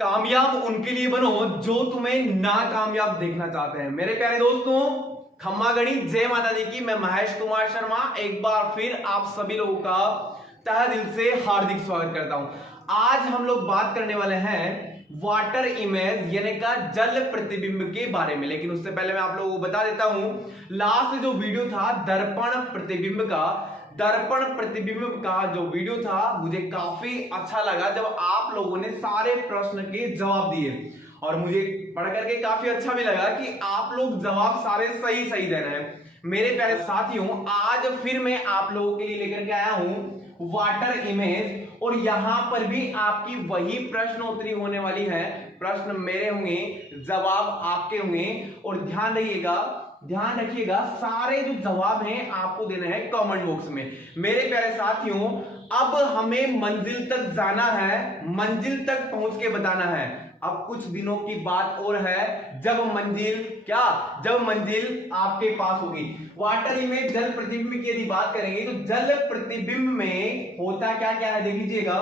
कामयाब उनके लिए बनो जो तुम्हें नाकामयाब देखना चाहते हैं। मेरे प्यारे दोस्तों, खम्मा गणी, जय माता दी की। मैं महेश कुमार शर्मा एक बार फिर आप सभी लोगों का तहे दिल से हार्दिक स्वागत करता हूं। आज हम लोग बात करने वाले हैं वाटर इमेज यानी का जल प्रतिबिंब के बारे में। लेकिन उससे पहले मैं आप लोगों को बता देता हूं, लास्ट जो वीडियो था दर्पण प्रतिबिंब का जो वीडियो था मुझे काफी अच्छा लगा जब आप लोगों ने सारे प्रश्न के जवाब दिए, और मुझे पढ़ करके काफी अच्छा भी लगा कि आप लोग जवाब सारे सही दे रहे हैं। मेरे प्यारे साथियों, आज फिर मैं आप लोगों के लिए लेकर के आया हूं वाटर इमेज, और यहां पर भी आपकी वही प्रश्नोत्तरी होने वाली है। प्रश्न मेरे होंगे, जवाब आपके होंगे, और ध्यान रखिएगा सारे जो जवाब हैं आपको देने हैं कमेंट बॉक्स में। मेरे प्यारे साथियों, अब हमें मंजिल तक जाना है, मंजिल तक पहुंच के बताना है। अब कुछ दिनों की बात और है जब मंजिल आपके पास होगी। वाटर इमेज जल प्रतिबिंब की यदि बात करेंगे तो जल प्रतिबिंब में होता क्या क्या है, देख लीजिएगा।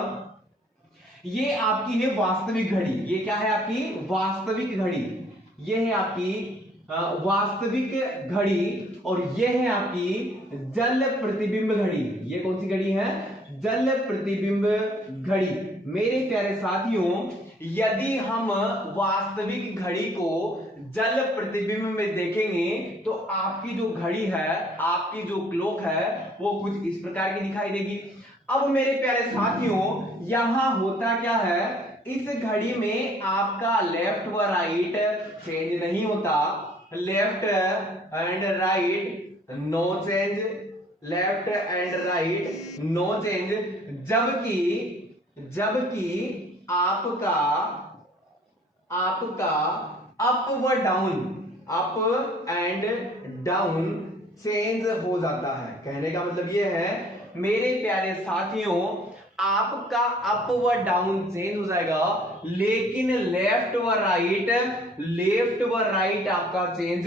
ये आपकी है वास्तविक घड़ी। ये क्या है? आपकी वास्तविक घड़ी। ये है आपकी वास्तविक घड़ी, और ये है आपकी जल प्रतिबिंब घड़ी। ये कौन सी घड़ी है? जल प्रतिबिंब घड़ी। मेरे प्यारे साथियों, यदि हम वास्तविक घड़ी को जल प्रतिबिंब में देखेंगे तो आपकी जो घड़ी है, आपकी जो क्लॉक है, वो कुछ इस प्रकार की दिखाई देगी। अब मेरे प्यारे साथियों, यहां होता क्या है, इस घड़ी में आपका लेफ्ट व राइट चेंज नहीं होता। Left and right no change, left and right no change. जबकि आपका अप व down, up and down change हो जाता है। कहने का मतलब यह है मेरे प्यारे साथियों, आपका अप व डाउन चेंज हो जाएगा, लेकिन लेफ्ट व राइट आपका चेंज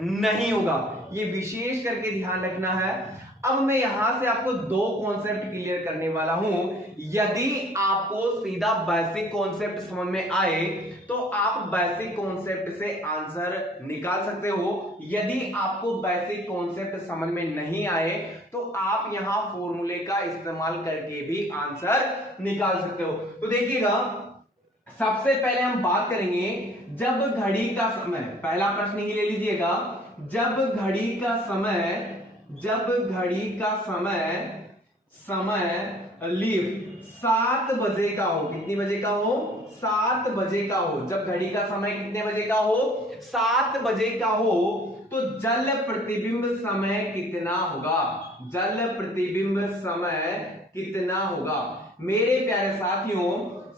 नहीं होगा। ये विशेष करके ध्यान रखना है। अब मैं यहां से आपको दो कॉन्सेप्ट क्लियर करने वाला हूं। यदि आपको सीधा बेसिक कॉन्सेप्ट समझ में आए तो आप बेसिक कॉन्सेप्ट से आंसर निकाल सकते हो। यदि आपको बेसिक कॉन्सेप्ट समझ में नहीं आए तो आप यहां फॉर्मूले का इस्तेमाल करके भी आंसर निकाल सकते हो। तो देखिएगा, सबसे पहले हम बात करेंगे जब घड़ी का समय। पहला प्रश्न ही ले लीजिएगा। जब घड़ी का समय लीव 7 बजे का हो। कितनी बजे का हो? 7 बजे का हो। जब घड़ी का समय कितने बजे का हो? 7 बजे का हो, तो जल प्रतिबिंब समय कितना होगा? जल प्रतिबिंब समय कितना होगा? मेरे प्यारे साथियों,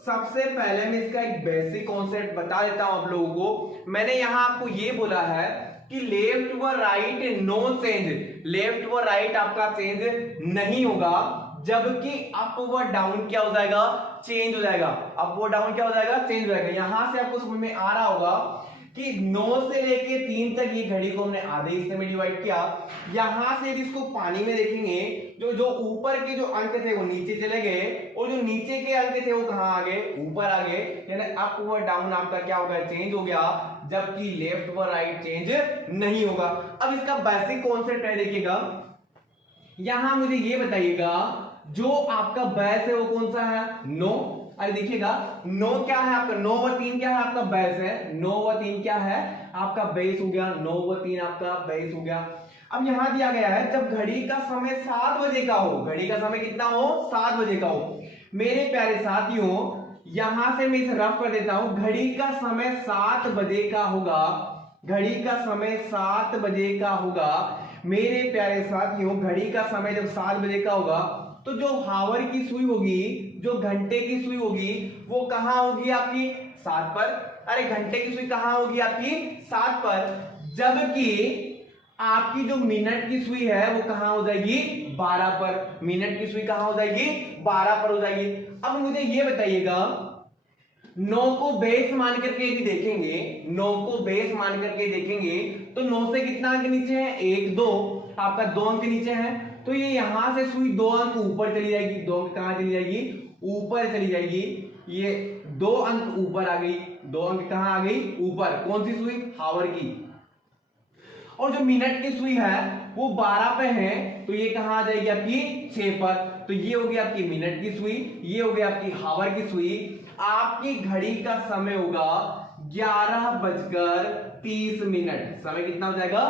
सबसे पहले मैं इसका एक बेसिक कॉन्सेप्ट बता देता हूं आप लोगों को। मैंने यहां आपको ये बोला है कि लेफ्ट व राइट नो चेंज, लेफ्ट व राइट आपका चेंज नहीं होगा, जबकि अप व डाउन क्या हो जाएगा? चेंज हो जाएगा। अप व डाउन क्या हो जाएगा? चेंज हो जाएगा। यहां से आपको समझ में आ रहा होगा कि 9 से लेके 3 तक ये घड़ी को हमने आधे हिस्से में डिवाइड किया। यहां से यदि इसको पानी में देखेंगे, जो ऊपर के जो अंक थे वो नीचे चले गए, और जो नीचे के अंक थे वो कहां आ गए? ऊपर आ गए। यानी अप व डाउन आपका क्या हो गया? चेंज हो गया, जबकि लेफ्ट व राइट चेंज नहीं होगा। अब इसका बेसिक कॉन्सेप्ट है, देखिएगा। यहां मुझे ये बताइएगा, जो आपका बेस है वो कौन सा है? 9। अरे देखिएगा, 9 क्या है आपका? 9 व 3 क्या है? आपका बेस है। 9 व 3 क्या है? आपका बेस हो गया। 9 व 3 आपका बेस हो गया। अब यहां दिया गया है जब घड़ी का समय 7 बजे का हो। घड़ी का समय कितना हो? 7 बजे का हो। मेरे प्यारे साथियों, यहां से मैं इसे रफ कर देता हूं। घड़ी का समय 7 बजे का होगा। घड़ी का समय 7 बजे का होगा। मेरे प्यारे साथियों, घड़ी का समय जब 7 बजे का होगा तो जो हावर की सुई होगी, जो घंटे की सुई होगी, वो कहां होगी? आपकी 7 पर। अरे घंटे की सुई कहां होगी? आपकी 7 पर। जबकि आपकी जो मिनट की सुई है वो कहां हो जाएगी? 12 पर। मिनट की सुई कहां हो जाएगी? 12 पर हो जाएगी। अब मुझे ये बताइएगा, 9 को बेस मान करके यदि देखेंगे, 9 को बेस मान करके देखेंगे तो 9 से कितना अंक नीचे है? 1 2, आपका 2 अंक नीचे है। तो ये यहां से सुई 2 अंक ऊपर चली जाएगी। 2 अंक कहां चली जाएगी? ऊपर चली जाएगी, ये 2 अंक ऊपर आ गई, 2 अंक कहां आ गई? ऊपर। कौन सी सुई? हावर की। और जो मिनट की सुई है वो 12 पे है, तो ये कहां आ जाएगी? आपकी 6 पर। तो ये हो गई आपकी मिनट की सुई, ये हो गई आपकी हावर की सुई। आपकी घड़ी का समय होगा 11:30। समय कितना हो जाएगा?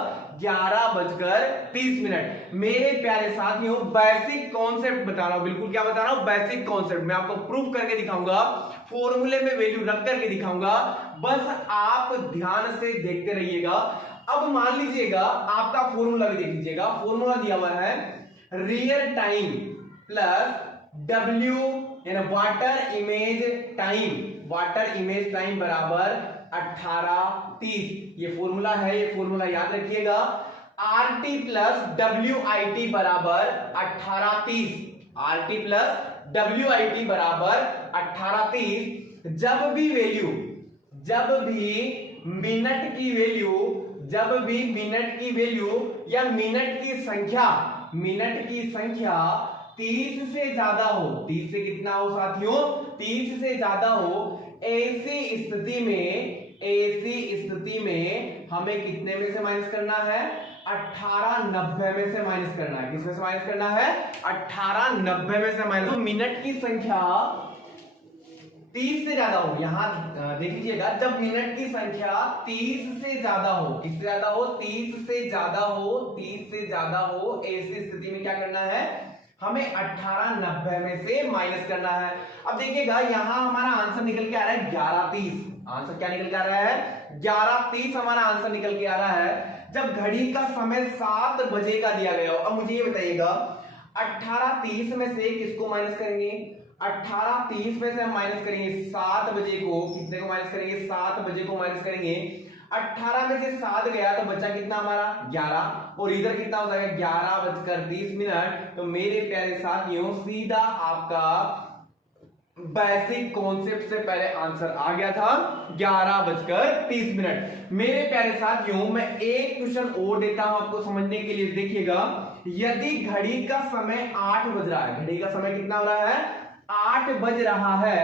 11:30। मेरे प्यारे साथियों, बेसिक कॉन्सेप्ट बता रहा हूं, बिल्कुल क्या बता रहा हूं? Basic concept. मैं आपको प्रूफ करके दिखाऊंगा, फॉर्मूले में वैल्यू रख करके दिखाऊंगा, बस आप ध्यान से देखते रहिएगा। अब मान लीजिएगा आपका फॉर्मूला भी देख लीजिएगा। फॉर्मूला दिया हुआ है रियल टाइम प्लस W यानी water image time, water image time बराबर 18:30। ये फॉर्मूला है, ये फॉर्मूला याद रखिएगा। RT प्लस WIT बराबर 18:30, RT प्लस WIT बराबर 18:30। जब भी मिनट की वैल्यू या मिनट की संख्या 30 से ज्यादा हो, 30 से कितना हो साथियों? 30 से ज्यादा हो, ऐसी स्थिति में हमें कितने में से माइनस करना है? 18:90 में से माइनस करना है। किसमें से माइनस करना है? 18:90 में से माइनस। तो मिनट की संख्या 30 से ज्यादा हो, यहां देख लीजिएगा, जब मिनट की संख्या 30 से ज्यादा हो, किससे ज्यादा हो? 30 से ज्यादा हो, ऐसी स्थिति में क्या करना है? हमें 18:90 में से माइनस करना है। अब देखिएगा यहां हमारा आंसर निकल के आ रहा है 11:30। आंसर क्या निकल के आ रहा है? 11:30 हमारा आंसर निकल के आ रहा है, जब घड़ी का समय 7 बजे का दिया गया हो। अब मुझे ये बताइएगा 18:30 में से किसको माइनस करेंगे? 18:30 में से हम माइनस करेंगे 7 बजे को। कितने को माइनस करेंगे? 7 बजे को माइनस करेंगे। 18 में से 7 गया तो बचा कितना हमारा? 11। और इधर कितना हो जाएगा? 11:30। तो मेरे प्यारे साथियों, सीधा आपका बेसिक कॉन्सेप्ट से पहले आंसर आ गया था 11:30। मेरे प्यारे साथियों, मैं एक क्वेश्चन और देता हूं आपको समझने के लिए। देखिएगा, यदि घड़ी का समय 8 बज रहा है, घड़ी का समय कितना हो रहा है? 8 बज रहा है।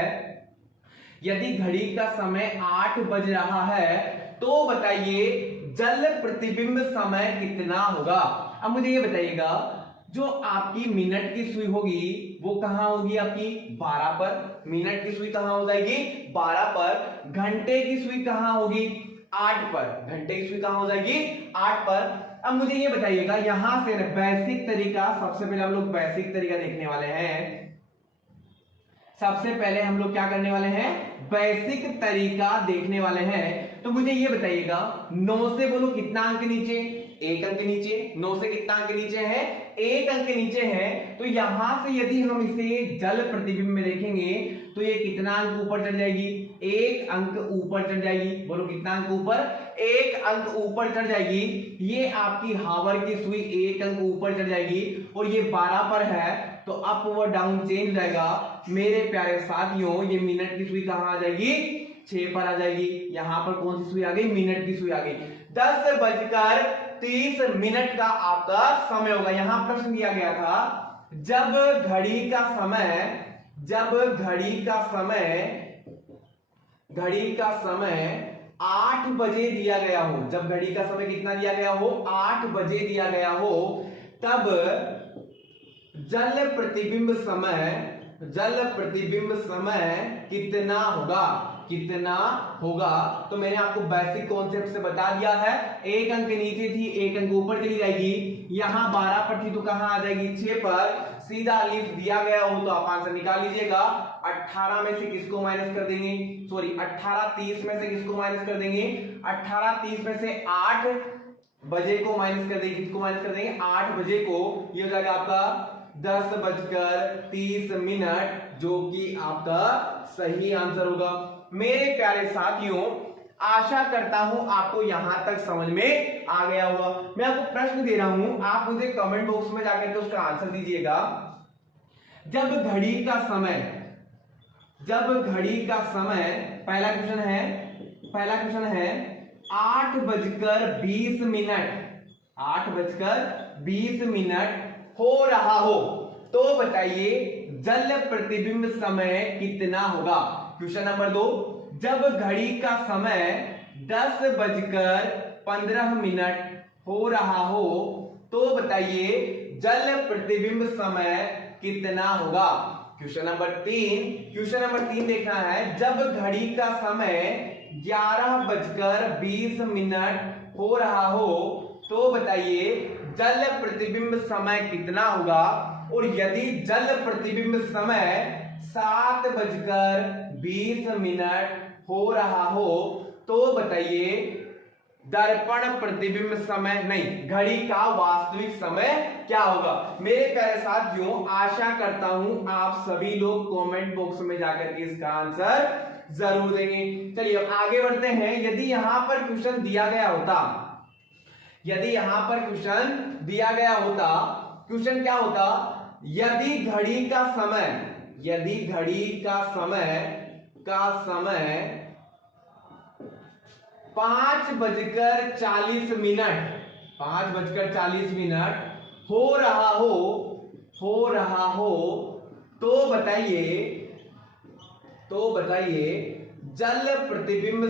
यदि घड़ी का समय 8 बज रहा है, तो बताइए जल प्रतिबिंब समय कितना होगा? अब मुझे ये बताइएगा, जो आपकी मिनट की सुई होगी वो कहां होगी? आपकी 12 पर। मिनट की सुई कहां हो जाएगी? 12 पर। घंटे की सुई कहां होगी? 8 पर। घंटे की सुई कहां हो जाएगी? 8 पर। अब मुझे ये बताइएगा, यहां से बेसिक तरीका, सबसे पहले हम लोग बेसिक तरीका देखने वाले हैं। सबसे पहले हम लोग क्या करने वाले हैं? बेसिक तरीका देखने वाले हैं। तो मुझे ये बताइएगा, 9 से बोलो कितना अंक नीचे? 1 अंक नीचे। 9 से कितना अंक नीचे है? 1 अंक नीचे है। तो यहां से यदि हम इसे जल प्रतिबिंब में देखेंगे तो ये कितना अंक ऊपर चढ़ जाएगी? 1 अंक ऊपर चढ़ जाएगी। बोलो कितना अंक ऊपर? 1 अंक ऊपर चढ़ जाएगी। ये आपकी हावर की सुई 1 अंक ऊपर चढ़ जाएगी। और ये 12 पर है, तो अप व डाउन चेंज हो जाएगा। मेरे प्यारे साथियों, ये मिनट की सुई कहां आ जाएगी? 6 पर आ जाएगी। यहां पर कौन सी सुई आ गई? मिनट की सुई आ गई। 10:30 का आपका समय होगा। यहां प्रश्न दिया गया था, जब घड़ी का समय 8 बजे दिया गया हो, जब घड़ी का समय कितना दिया गया हो? 8 बजे दिया गया हो, तब जल प्रतिबिंब समय कितना होगा? तो मैंने आपको बेसिक कॉन्सेप्ट से बता दिया है। 1 अंक नीचे थी, 1 अंक ऊपर चली जाएगी। यहां 12 पर थी तो कहां आ जाएगी? 6 पर। सीधा लिख दिया गया हो तो आप आंसर निकाल लीजिएगा। 18 में से किसको माइनस कर देंगे? 18:30 में से किसको माइनस कर देंगे? 18:30 में से 8 बजे को माइनस कर देंगे। किसको माइनस कर देंगे? 8 बजे को। ये हो जाएगा आपका 10:30, जो कि आपका सही आंसर होगा। मेरे प्यारे साथियों, आशा करता हूं आपको यहां तक समझ में आ गया होगा। मैं आपको प्रश्न दे रहा हूं, आप मुझे कमेंट बॉक्स में जाकर के उसका आंसर दीजिएगा। जब घड़ी का समय पहला क्वेश्चन है 8:20 हो रहा हो, तो बताइए जल प्रतिबिंब समय कितना होगा। क्वेश्चन नंबर 2, जब घड़ी का समय 10:15 हो रहा हो तो बताइए जल प्रतिबिंब समय कितना होगा। क्वेश्चन नंबर 3 देखना है, जब घड़ी का समय 11:20 हो रहा हो तो बताइए जल प्रतिबिंब समय कितना होगा। और यदि जल प्रतिबिंब समय 7:20 हो रहा हो तो बताइए दर्पण प्रतिबिंब समय नहीं, घड़ी का वास्तविक समय क्या होगा। मेरे प्यारे साथियों, आशा करता हूं आप सभी लोग कमेंट बॉक्स में जाकर के इसका आंसर जरूर देंगे। चलिए अब आगे बढ़ते हैं। यदि यहां पर क्वेश्चन दिया गया होता, क्वेश्चन क्या होता, यदि घड़ी का समय 5:40 हो रहा हो तो बताइए जल प्रतिबिंब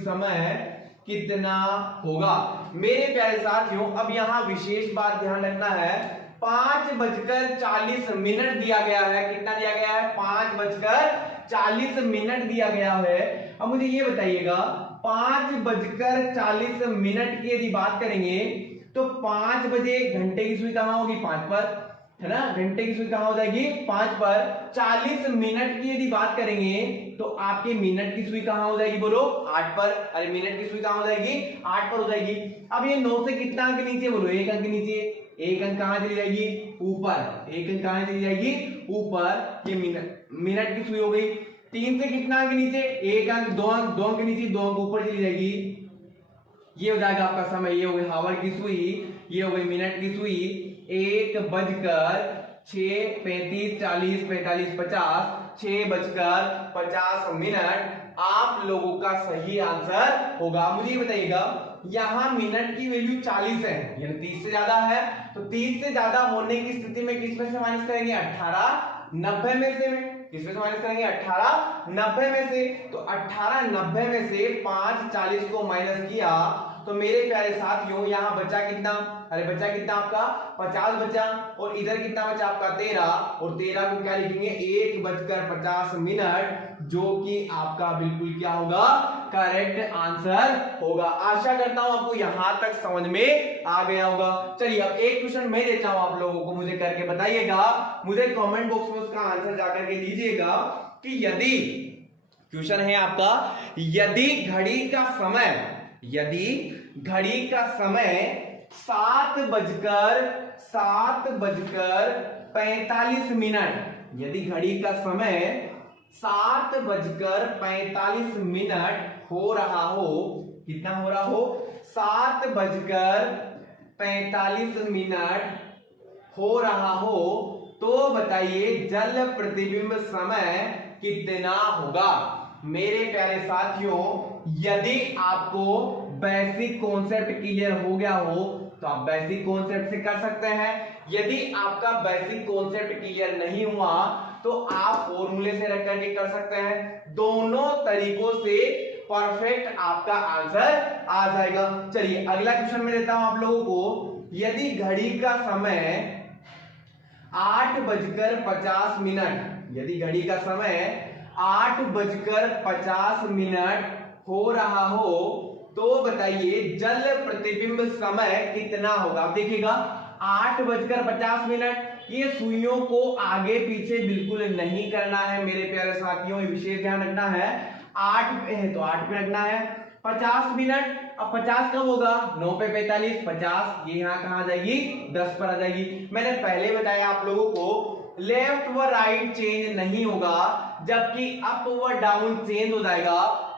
समय कितना होगा। मेरे प्यारे साथियों, अब यहां विशेष बात ध्यान रखना है, 5:40 दिया गया है। कितना दिया गया है? 5:40 दिया गया है। अब मुझे ये बताइएगा, 5:40 की यदि बात करेंगे तो 5 बजे घंटे की सुई कहां होगी? 5 पर, है ना। घंटे की सुई कहां हो जाएगी? 5 पर। 40 मिनट की यदि बात करेंगे तो आपके मिनट की सुई कहां हो जाएगी? बोलो 8 पर। अरे मिनट की सुई कहां हो जाएगी? 8 पर हो जाएगी। अब ये 9 से कितना अंक नीचे? बोलो 1 अंक नीचे। 1 अंक कहां चली जाएगी? ऊपर। 1 अंक कहां चली जाएगी? ऊपर। ये मिनट की सुई हो गई। 3 से कितना अंक नीचे? 1 अंक। 2 अंक नीचे, 2 अंक ऊपर चली जाएगी। ये हो जाएगा आपका समय। ये हो गई हावर की सुई, ये हो गई मिनट की सुई। 1:06, 35, 40, 45, 50, 6:50 आप लोगों का सही आंसर होगा। मुझे ये बताइएगा, यहां मिनट की वैल्यू 40 है, यानी 30 से ज्यादा है, तो 30 से ज्यादा होने की स्थिति में किस में से माइनस करेंगे? 18 90 में से। किस में से माइनस करेंगे? 18 90 में से। तो 18 90 में से 5 40 को माइनस किया तो मेरे प्यारे साथियों यहां बचा कितना? अरे बचा कितना आपका? 50 बचा। और इधर कितना बचा आपका? 13। और 13 को क्या लिखेंगे? 1:50 जो कि आपका बिल्कुल क्या होगा? करेक्ट आंसर होगा। आशा करता हूं आपको यहां तक समझ में आ गया होगा। चलिए अब एक क्वेश्चन मैं देता हूं आप लोगों को, मुझे करके बताइएगा। मुझे कमेंट बॉक्स में उसका आंसर जाकर के दीजिएगा कि यदि, क्वेश्चन है आपका, यदि घड़ी का समय 7:45, यदि घड़ी का समय 7:45 हो रहा हो, कितना हो रहा हो? 7:45 हो रहा हो तो बताइए जल प्रतिबिंब समय कितना होगा। मेरे प्यारे साथियों, यदि आपको बेसिक कॉन्सेप्ट क्लियर हो गया हो तो आप बेसिक कॉन्सेप्ट से कर सकते हैं। यदि आपका बेसिक कॉन्सेप्ट क्लियर नहीं हुआ तो आप फॉर्मूले से रख करके कर सकते हैं। दोनों तरीकों से परफेक्ट आपका आंसर आ जाएगा। चलिए अगला क्वेश्चन मैं देता हूं आप लोगों को। यदि घड़ी का समय 8:50, यदि घड़ी का समय 8:50 हो रहा हो तो बताइए जल प्रतिबिंब समय कितना होगा। आप देखिएगा 8:50, ये सुइयों को आगे पीछे बिल्कुल नहीं करना है मेरे प्यारे साथियों, ये विशेष ध्यान रखना है। 8 है तो 8 पे रखना है। 50 मिनट, अब 50 कब होगा? 9 पे 45, 50 ये यहाँ कहाँ आ जाएगी? 10 पर आ जाएगी। मैंने पहले बताया आप लोगों को लेफ्ट व राइट चेंज नहीं होगा, जबकि अप व डाउन चेंज हो जाएगा।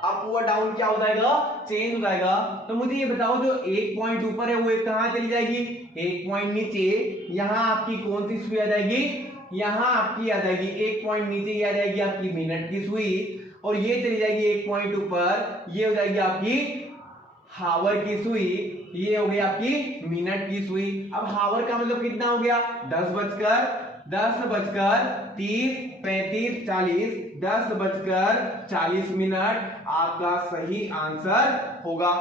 अप व डाउन क्या हो जाएगा? चेंज हो जाएगा। तो मुझे ये बताओ जो एक पॉइंट ऊपर है वो एक कहां चली जाएगी? एक पॉइंट नीचे। यहां आपकी कौन सी सुई आ जाएगी? यहां आपकी आ जाएगी एक पॉइंट नीचे, ये आ जाएगी आपकी मिनट की सुई, और ये चली जाएगी एक पॉइंट ऊपर, ये हो जाएगी आपकी हावर की सुई, ये हो गई आपकी मिनट की सुई। अब हावर का मतलब कितना हो गया, 10:30, 35, 40, 10:40 मिनट आपका सही आंसर होगा।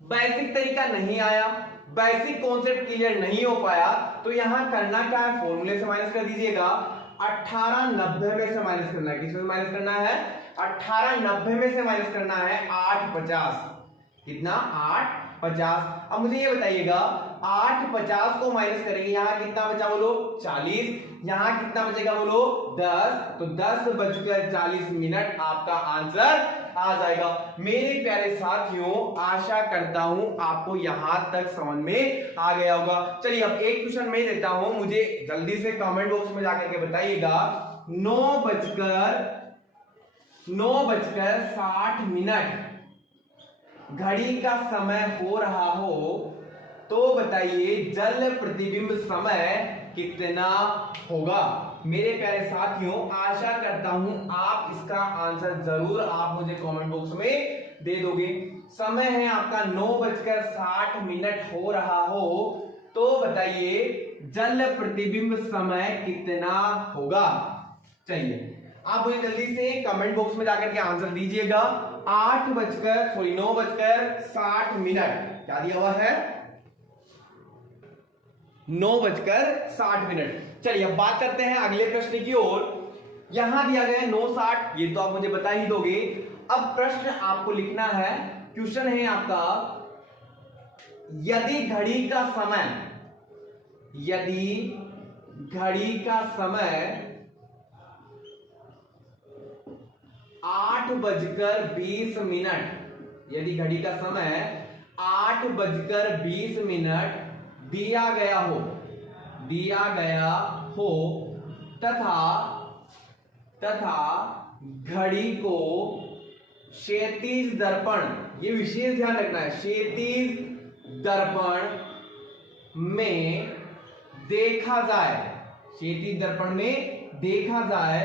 बेसिक तरीका नहीं आया, बेसिक कॉन्सेप्ट क्लियर नहीं हो पाया, तो यहां करना क्या है, फॉर्मूले से माइनस कर दीजिएगा। 1890 में से माइनस करना है, किसमें माइनस करना है, 1890 में से माइनस करना है 850। कितना, 850। अब मुझे ये बताइएगा 850 को माइनस करेंगे, यहां कितना बचा बोलो, 40, यहां कितना बचेगा बोलो, 10, तो 10:40 मिनट आपका आंसर आ जाएगा। मेरे प्यारे साथियों, आशा करता हूं आपको यहां तक समझ में आ गया होगा। चलिए अब एक क्वेश्चन मैं देता हूं, मुझे जल्दी से कमेंट बॉक्स में जाकर के बताइएगा। 9:60 मिनट घड़ी का समय हो रहा हो, तो बताइए जल प्रतिबिंब समय कितना होगा। मेरे प्यारे साथियों, आशा करता हूं आप इसका आंसर जरूर आप मुझे कमेंट बॉक्स में दे दोगे। समय है आपका 9:60 मिनट हो रहा हो, तो बताइए जल प्रतिबिंब समय कितना होगा। चलिए आप मुझे जल्दी से कमेंट बॉक्स में जाकर के आंसर दीजिएगा। 9:60 मिनट क्या दिया हुआ है, 9:60 मिनट। चलिए अब बात करते हैं अगले प्रश्न की ओर। यहां दिया गया है 9:60, ये तो आप मुझे बता ही दोगे। अब प्रश्न आपको लिखना है, क्वेश्चन है आपका, यदि घड़ी का समय 8:20 मिनट, यदि घड़ी का समय 8:20 मिनट दिया गया हो तथा घड़ी को क्षैतिज दर्पण, ये विशेष ध्यान रखना है, क्षैतिज दर्पण में देखा जाए, क्षैतिज दर्पण में देखा जाए,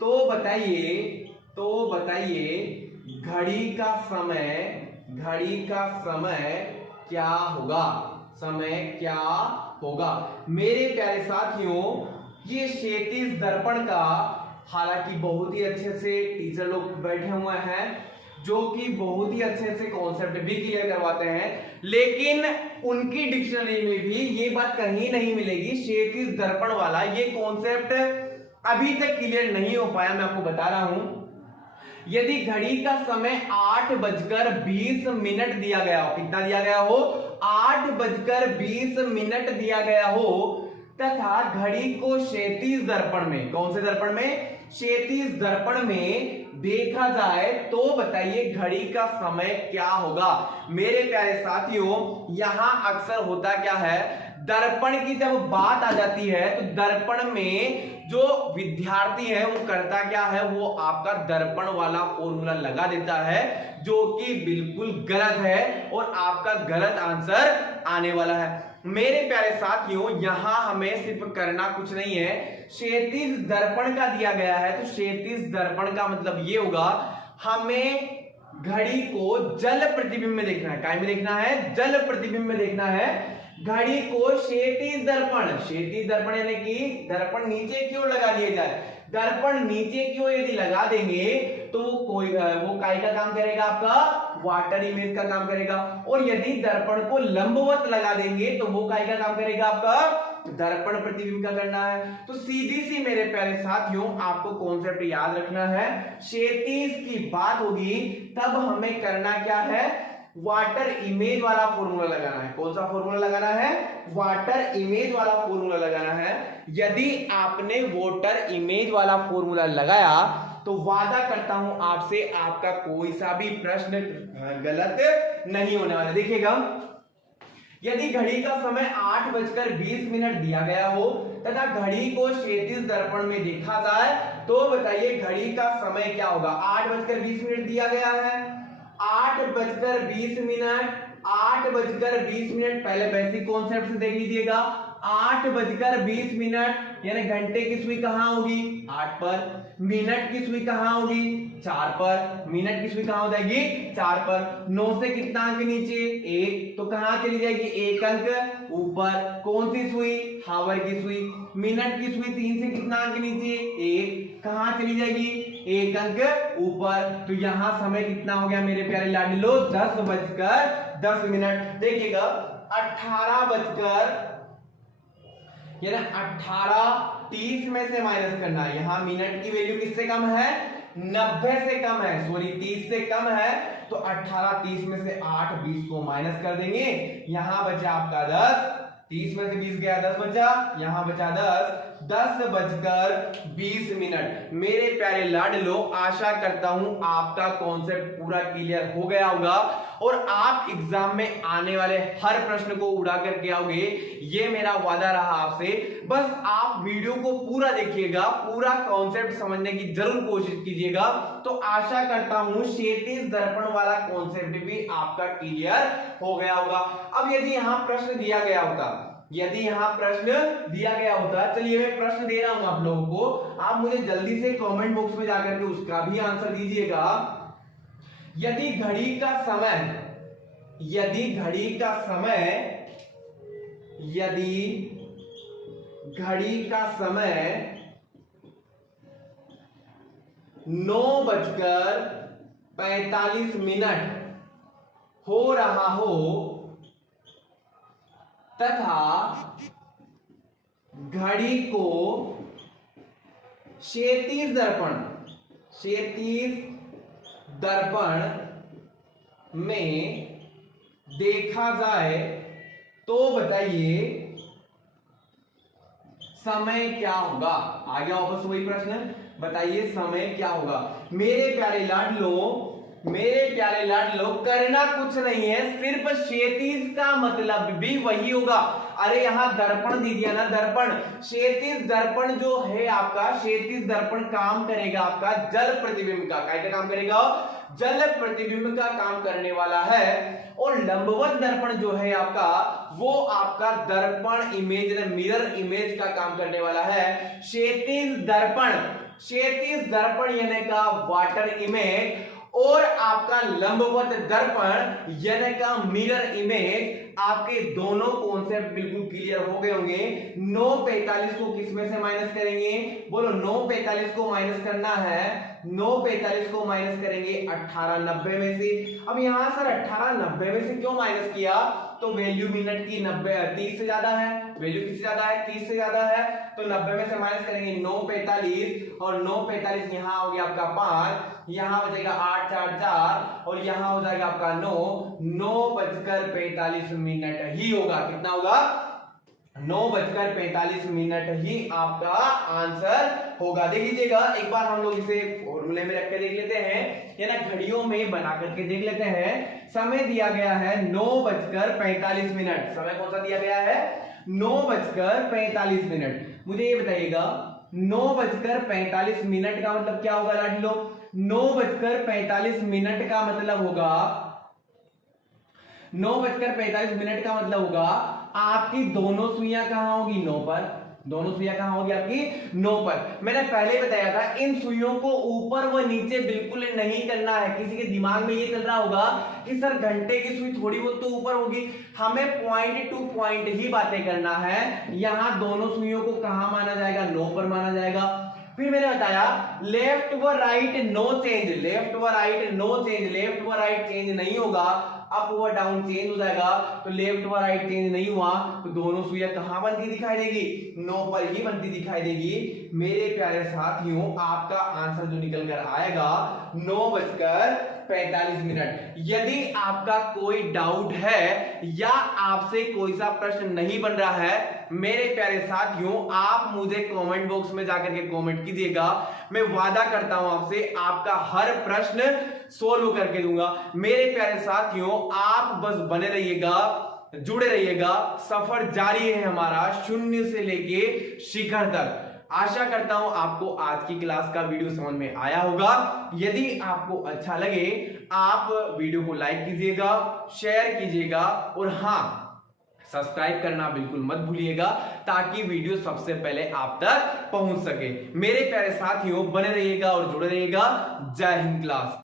तो बताइए घड़ी का समय क्या होगा, समय क्या होगा। मेरे प्यारे साथियों, ये क्षैतिज दर्पण का हालांकि बहुत ही अच्छे से टीचर लोग बैठे हुए हैं जो कि बहुत ही अच्छे से कॉन्सेप्ट भी क्लियर करवाते हैं, लेकिन उनकी डिक्शनरी में भी ये बात कहीं नहीं मिलेगी। क्षैतिज दर्पण वाला ये कॉन्सेप्ट अभी तक क्लियर नहीं हो पाया। मैं आपको बता रहा हूं, यदि घड़ी का समय 8:20 मिनट दिया गया हो, कितना दिया गया हो, 8:20 मिनट दिया गया हो, तथा घड़ी को क्षैतिज दर्पण में, कौन से दर्पण में, क्षैतिज दर्पण में देखा जाए, तो बताइए घड़ी का समय क्या होगा। मेरे प्यारे साथियों, यहां अक्सर होता क्या है, दर्पण की जब बात आ जाती है तो दर्पण में जो विद्यार्थी है वो करता क्या है, वो आपका दर्पण वाला फॉर्मूला लगा देता है, जो कि बिल्कुल गलत है और आपका गलत आंसर आने वाला है। मेरे प्यारे साथियों, यहां हमें सिर्फ करना कुछ नहीं है, क्षैतिज दर्पण का दिया गया है, तो क्षैतिज दर्पण का मतलब ये होगा, हमें घड़ी को जल प्रतिबिंब में देखना है, काय में देखना है, जल प्रतिबिंब में देखना है। घड़ी को क्षैतिज दर्पण यानी कि दर्पण नीचे की ओर लगा दिया जाए, दर्पण नीचे की ओर यदि लगा देंगे तो वो काय का काम करेगा, आपका वाटर इमेज का काम करेगा, और यदि दर्पण को लंबवत लगा देंगे तो वो काय का काम करेगा, आपका दर्पण प्रतिबिंब का करना है। तो सीधी सी मेरे प्यारे साथियों, आपको कॉन्सेप्ट याद रखना है, क्षैतिज की बात होगी तब हमें करना क्या है, वाटर इमेज वाला फॉर्मूला लगाना है। कौन सा फॉर्मूला लगाना है, वाटर इमेज वाला फॉर्मूला लगाना है। यदि आपने वाटर इमेज वाला फॉर्मूला लगाया तो वादा करता हूं आपसे, आपका कोई सा भी प्रश्न गलत नहीं होने वाला। देखिएगा, यदि घड़ी का समय 8:20 मिनट दिया गया हो तथा घड़ी को क्षैतिज दर्पण में देखा जाए, तो बताइए घड़ी का समय क्या होगा। 8:20 मिनट दिया गया है, 8:20 मिनट 8:20। पहले बेसिक कॉन्सेप्ट से देख लीजिएगा। 8:20 यानी घंटे की सुई कहां होगी 8 पर, मिनट की सुई कहां होगी 4 पर, मिनट की सुई कहां हो जाएगी 4 पर। 9 से कितना अंक नीचे 1, तो कहां चली जाएगी 1 अंक ऊपर। कौन सी सुई हावर की सुई। मिनट की सुई 3 से कितना अंक नीचे 1, कहां चली जाएगी 1 अंक ऊपर। तो यहां समय कितना हो गया मेरे प्यारे लाडलो 10:10। देखिएगा 18 यानी 18:30 में से माइनस करना है। यहां मिनट की वैल्यू किससे कम है 90 से कम है, सॉरी 30 से कम है। तो 18:30 में से 8:20 को माइनस कर देंगे। यहां बचा आपका 10, 30 में से 20 गया 10 बचा, यहां बचा 10:20। मेरे प्यारे लाडलो आशा करता हूं आपका कॉन्सेप्ट पूरा क्लियर हो गया होगा और आप एग्जाम में आने वाले हर प्रश्न को उड़ा करके आओगे, ये मेरा वादा रहा आपसे। बस आप वीडियो को पूरा देखिएगा, पूरा कॉन्सेप्ट समझने की जरूर कोशिश कीजिएगा। तो आशा करता हूं क्षैतिज दर्पण वाला कॉन्सेप्ट भी आपका क्लियर हो गया होगा। अब यदि यहां प्रश्न दिया गया होता, चलिए मैं प्रश्न दे रहा हूं आप लोगों को, आप मुझे जल्दी से कमेंट बॉक्स में जाकर के उसका भी आंसर दीजिएगा। यदि घड़ी का समय 9:45 हो रहा हो तथा घड़ी को क्षैतिज दर्पण में देखा जाए तो बताइए समय क्या होगा। आ गया वापस वही प्रश्न, बताइए समय क्या होगा। मेरे प्यारे लाडलो करना कुछ नहीं है, सिर्फ क्षैतिज का मतलब भी वही होगा। अरे यहां दर्पण दे दिया ना, दर्पण क्षैतिज दर्पण जो है आपका, क्षैतिज दर्पण काम करेगा आपका जल प्रतिबिंब का, क्या काम करेगा जल प्रतिबिंब का काम करने वाला है। और लंबवत दर्पण जो है आपका, वो आपका दर्पण इमेज मिरर इमेज का काम करने वाला है। क्षैतिज दर्पण यानी का वाटर इमेज और आपका लंबवत दर्पण यानी का मिरर इमेज, आपके दोनों कॉन्सेप्ट बिल्कुल क्लियर हो गए होंगे। 9:45 को किस में से माइनस करेंगे, बोलो 9:45 को माइनस करना है, 9:45 को माइनस करेंगे 18:90 में से। अब यहां सर 18:90 में से क्यों माइनस किया, तो वैल्यू मिनट की 30 से ज्यादा है, वैल्यू किससे ज्यादा है 30 से ज्यादा है, तो 90 में से माइनस करेंगे 9:45 और 9:45 यहां हो गया आपका 5, यहां बचेगा 8 4 4 और यहां हो जाएगा आपका 9:45 ही होगा। कितना होगा 9:45 ही आपका आंसर होगा। देख लीजिएगा एक बार हम लोग इसे फॉर्मूले में रख के देख लेते हैं, या ना घड़ियों में बना करके देख लेते हैं। समय दिया गया है 9:45। समय कौन सा दिया गया है 9:45। मुझे ये बताइएगा 9:45 का मतलब क्या होगा लाडलो, 9:45 का मतलब होगा 9:45 का मतलब होगा आपकी दोनों सुइयां कहां होगी 9 पर, दोनों सुइयां कहां होगी आपकी 9 पर। मैंने पहले बताया था इन सुइयों को ऊपर व नीचे बिल्कुल नहीं करना है। किसी के दिमाग में ये चल रहा होगा कि सर घंटे की सुई थोड़ी बहुत तो ऊपर होगी, हमें पॉइंट टू पॉइंट ही बातें करना है। यहां दोनों सुइयों को कहां माना जाएगा 9 पर माना जाएगा। फिर मैंने बताया लेफ्ट व राइट नो चेंज, लेफ्ट व राइट नो चेंज, लेफ्ट व राइट चेंज नहीं होगा, अप व डाउन चेंज हो जाएगा। तो लेफ्ट व राइट चेंज नहीं हुआ तो दोनों सुइयां कहां बनती दिखाई देगी 9 पर ही बनती दिखाई देगी। मेरे प्यारे साथियों आपका आंसर जो निकल कर आएगा 9:45। यदि आपका कोई डाउट है या आपसे कोई सा प्रश्न नहीं बन रहा है, मेरे प्यारे साथियों आप मुझे कमेंट बॉक्स में जाकर के कमेंट कीजिएगा। मैं वादा करता हूं आपसे आपका हर प्रश्न सोल्व करके दूंगा। मेरे प्यारे साथियों आप बस बने रहिएगा, जुड़े रहिएगा, सफर जारी है हमारा शून्य से लेके शिखर तक। आशा करता हूं आपको आज की क्लास का वीडियो समझ में आया होगा। यदि आपको अच्छा लगे आप वीडियो को लाइक कीजिएगा, शेयर कीजिएगा और हाँ, सब्सक्राइब करना बिल्कुल मत भूलिएगा ताकि वीडियो सबसे पहले आप तक पहुंच सके। मेरे प्यारे साथियों, बने रहिएगा और जुड़े रहिएगा। जय हिंद क्लास।